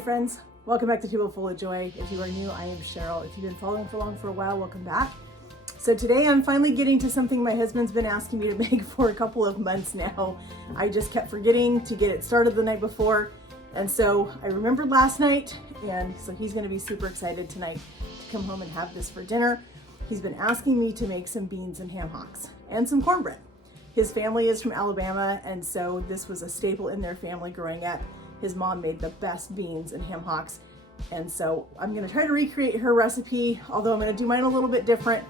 friends, welcome back to People Full of Joy. If you are new, I am Cheryl. If you've been following for a while, welcome back. So today I'm finally getting to something my husband's been asking me to make for a couple of months now. I just kept forgetting to get it started the night before. And so I remembered last night, and so he's gonna be super excited tonight to come home and have this for dinner. He's been asking me to make some beans and ham hocks and some cornbread. His family is from Alabama, and so this was a staple in their family growing up. His mom made the best beans and ham hocks. And so I'm gonna try to recreate her recipe, although I'm gonna do mine a little bit different,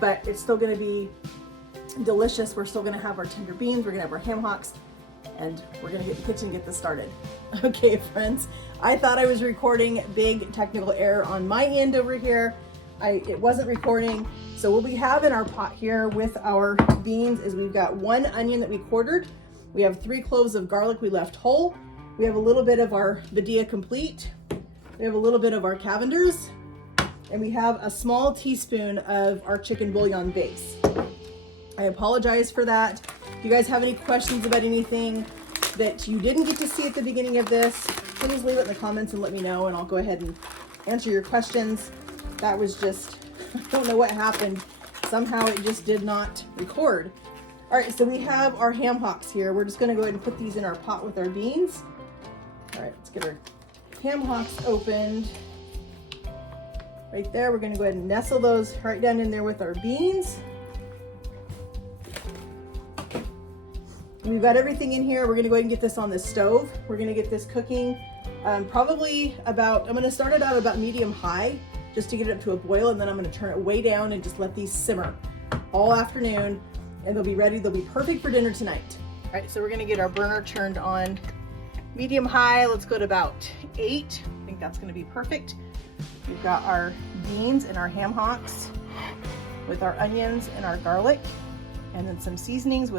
but it's still gonna be delicious. We're still gonna have our tender beans, we're gonna have our ham hocks, and we're gonna get in the kitchen and get this started. Okay, friends, I thought I was recording. Big technical error on my end over here. It wasn't recording. So what we have in our pot here with our beans is we've got 1 onion that we quartered. We have 3 cloves of garlic we left whole. We have a little bit of our Badia Complete. We have a little bit of our Cavenders. And we have a small teaspoon of our chicken bouillon base. I apologize for that. If you guys have any questions about anything that you didn't get to see at the beginning of this, please leave it in the comments and let me know, and I'll go ahead and answer your questions. That was just, I don't know what happened. Somehow it just did not record. All right, so we have our ham hocks here. We're just gonna go ahead and put these in our pot with our beans. All right, let's get our ham hocks opened. Right there, we're gonna go ahead and nestle those right down in there with our beans. We've got everything in here. We're gonna go ahead and get this on the stove. We're gonna get this cooking probably about, I'm gonna start it out about medium high just to get it up to a boil, and then I'm gonna turn it way down and just let these simmer all afternoon, and they'll be ready. They'll be perfect for dinner tonight. All right, so we're gonna get our burner turned on medium high. Let's go to about 8. I think that's gonna be perfect. We've got our beans and our ham hocks with our onions and our garlic, and then some seasonings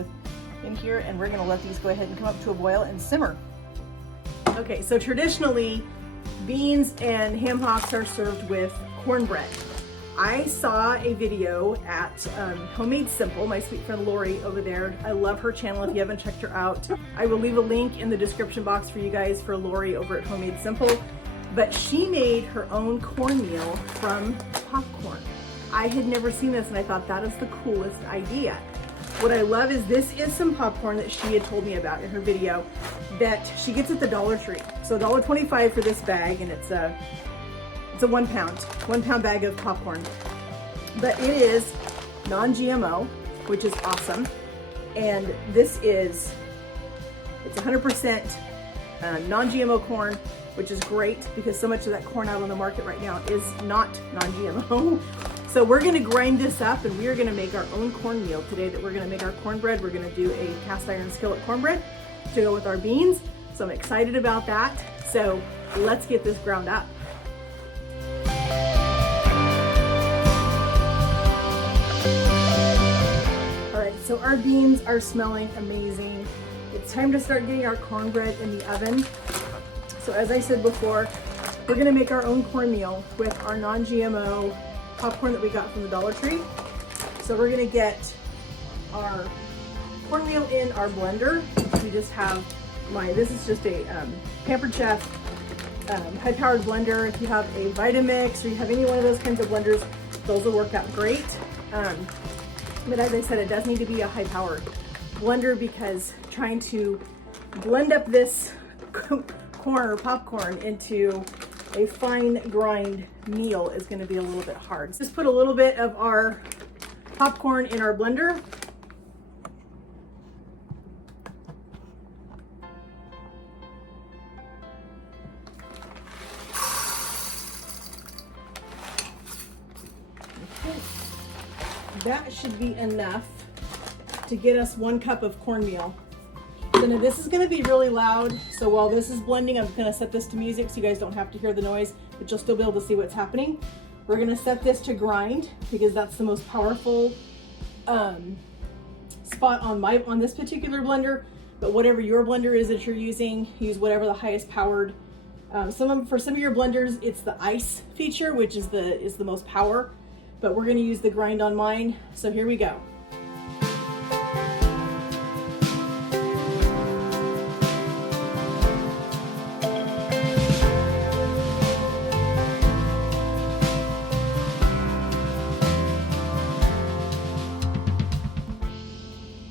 in here, and we're gonna let these go ahead and come up to a boil and simmer. Okay, so traditionally, beans and ham hocks are served with cornbread. I saw a video at Homemade Simple, my sweet friend Lori over there. I love her channel. If you haven't checked her out, I will leave a link in the description box for you guys for Lori over at Homemade Simple. But she made her own cornmeal from popcorn. I had never seen this, and I thought that is the coolest idea. What I love is this is some popcorn that she had told me about in her video that she gets at the Dollar Tree. So $1.25 for this bag, and it's a 1 pound bag of popcorn. But it is non-GMO, which is awesome. And it's 100% non-GMO corn, which is great because so much of that corn out on the market right now is not non-GMO. So we're gonna grind this up, and we are gonna make our own cornmeal today. That we're gonna make our cornbread. We're gonna do a cast iron skillet cornbread to go with our beans. So I'm excited about that. So let's get this ground up. All right, so our beans are smelling amazing. It's time to start getting our cornbread in the oven. So as I said before, we're gonna make our own cornmeal with our non-GMO popcorn that we got from the Dollar Tree. So we're gonna get our cornmeal in our blender. We just have this is just a Pampered Chef high-powered blender. If you have a Vitamix or you have any one of those kinds of blenders, those will work out great. But as I said, it does need to be a high-powered blender because trying to blend up this corn or popcorn into a fine grind meal is going to be a little bit hard. Just put a little bit of our popcorn in our blender. Okay. That should be enough to get us 1 cup of cornmeal. So now this is going to be really loud, so while this is blending, I'm going to set this to music so you guys don't have to hear the noise, but you'll still be able to see what's happening. We're going to set this to grind because that's the most powerful spot on this particular blender, but whatever your blender is that you're using, use whatever the highest powered. For some of your blenders, it's the ice feature, which is the most power, but we're going to use the grind on mine. So here we go.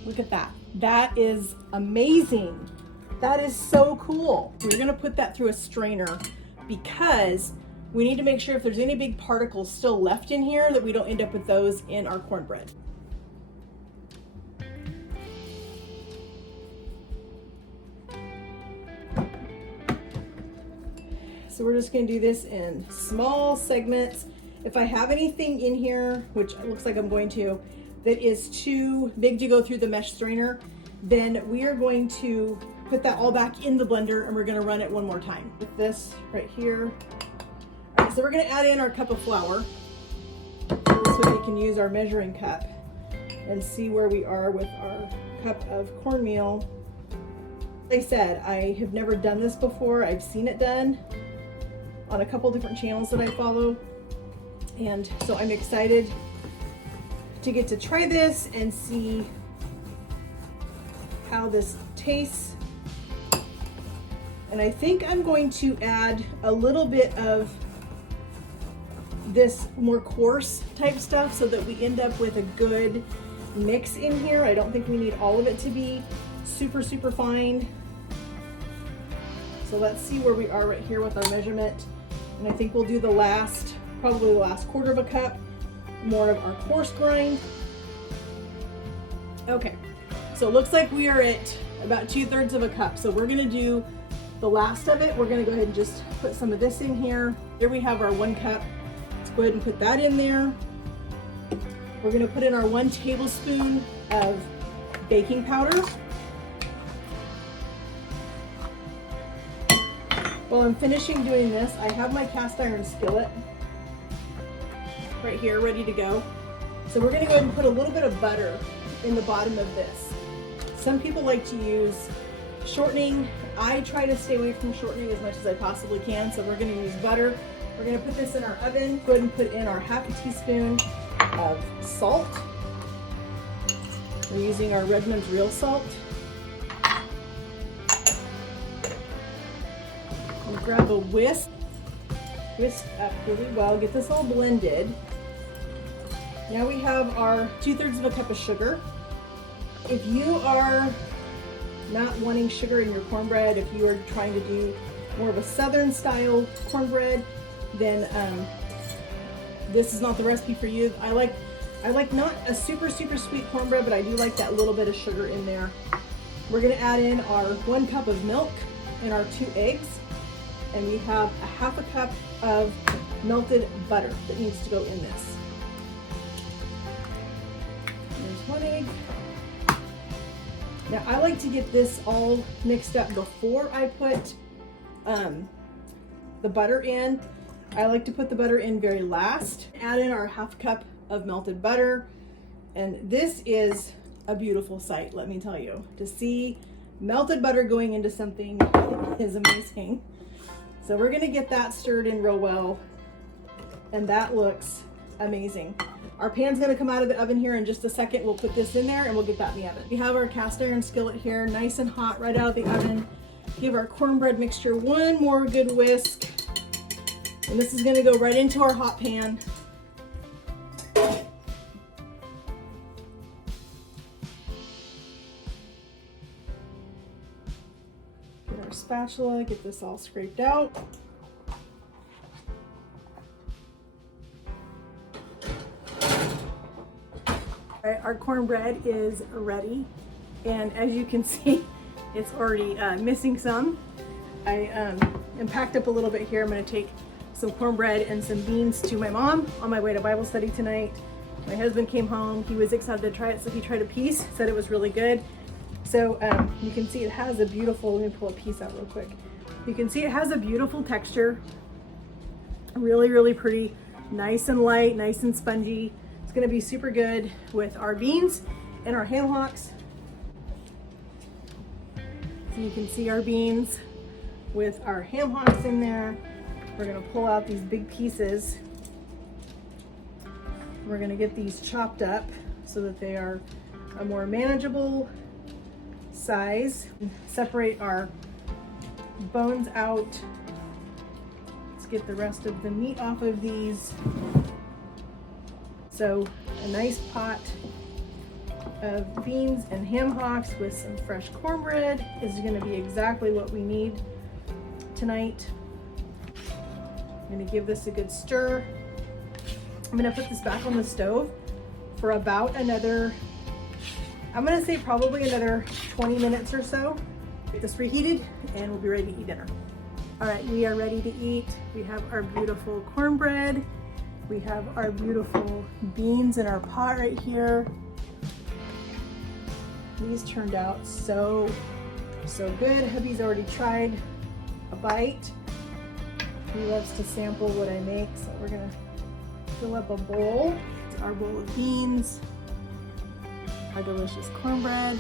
Look at that. That is amazing. That is so cool. We're gonna put that through a strainer because we need to make sure if there's any big particles still left in here that we don't end up with those in our cornbread. So we're just gonna do this in small segments. If I have anything in here, which it looks like I'm going to, that is too big to go through the mesh strainer, then we are going to put that all back in the blender and we're gonna run it one more time with this right here. All right, so we're gonna add in our cup of flour. So this way we can use our measuring cup and see where we are with our cup of cornmeal. Like I said, I have never done this before. I've seen it done on a couple different channels that I follow. And so I'm excited to get to try this and see how this tastes. And I think I'm going to add a little bit of this more coarse type stuff so that we end up with a good mix in here. I don't think we need all of it to be super, super fine. So let's see where we are right here with our measurement. And I think we'll do the last, probably the last quarter of a cup, more of our coarse grind. Okay, so it looks like we are at about 2/3 of a cup. So we're gonna do the last of it. We're gonna go ahead and just put some of this in here. Here we have our 1 cup. Let's go ahead and put that in there. We're gonna put in our 1 tablespoon of baking powder. While I'm finishing doing this, I have my cast iron skillet right here ready to go. So we're gonna go ahead and put a little bit of butter in the bottom of this. Some people like to use shortening. I try to stay away from shortening as much as I possibly can, so we're gonna use butter. We're gonna put this in our oven. Go ahead and put in our 1/2 teaspoon of salt. We're using our Redmond's real salt. We'll grab a whisk up really well, get this all blended. Now we have our 2/3 of a cup of sugar. If you are not wanting sugar in your cornbread, if you are trying to do more of a southern style cornbread, then this is not the recipe for you. I like not a super, super sweet cornbread, but I do like that little bit of sugar in there. We're gonna add in our 1 cup of milk and our 2 eggs. And we have a 1/2 cup of melted butter that needs to go in this. There's 1 egg. Now I like to get this all mixed up before I put the butter in. I like to put the butter in very last. Add in our 1/2 cup of melted butter. And this is a beautiful sight, let me tell you. To see melted butter going into something is amazing. So we're gonna get that stirred in real well, and that looks amazing. Our pan's gonna come out of the oven here in just a second. We'll put this in there and we'll get that in the oven. We have our cast iron skillet here, nice and hot right out of the oven. Give our cornbread mixture 1 more good whisk. And this is gonna go right into our hot pan. Get our spatula, get this all scraped out. All right, our cornbread is ready. And as you can see, it's already missing some. I am packed up a little bit here. I'm gonna take some cornbread and some beans to my mom on my way to Bible study tonight. My husband came home, he was excited to try it, so he tried a piece, said it was really good. So you can see it has a beautiful, let me pull a piece out real quick. You can see it has a beautiful texture, really, really pretty, nice and light, nice and spongy. It's gonna be super good with our beans and our ham hocks. So you can see our beans with our ham hocks in there. We're gonna pull out these big pieces. We're gonna get these chopped up so that they are a more manageable size. Separate our bones out. Let's get the rest of the meat off of these. So a nice pot of beans and ham hocks with some fresh cornbread is going to be exactly what we need tonight. I'm going to give this a good stir. I'm going to put this back on the stove for about another, I'm going to say probably another 20 minutes or so. Get this reheated and we'll be ready to eat dinner. All right, we are ready to eat. We have our beautiful cornbread. We have our beautiful beans in our pot right here. These turned out so good. Hubby's already tried a bite. He loves to sample what I make, so we're gonna fill up a bowl. It's our bowl of beans, our delicious cornbread.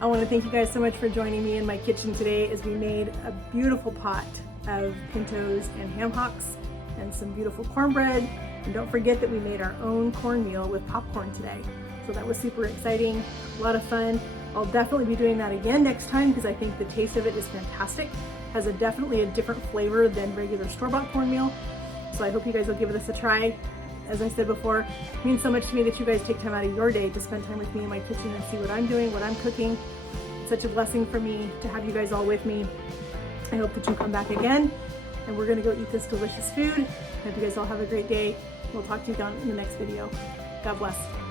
I want to thank you guys so much for joining me in my kitchen today as we made a beautiful pot of pintos and ham hocks and some beautiful cornbread. And don't forget that we made our own cornmeal with popcorn today. So that was super exciting, a lot of fun. I'll definitely be doing that again next time because I think the taste of it is fantastic. Has definitely a different flavor than regular store-bought cornmeal. So I hope you guys will give this a try. As I said before, it means so much to me that you guys take time out of your day to spend time with me in my kitchen and see what I'm doing, what I'm cooking. It's such a blessing for me to have you guys all with me. I hope that you come back again and we're gonna go eat this delicious food. I hope you guys all have a great day. We'll talk to you down in the next video. God bless.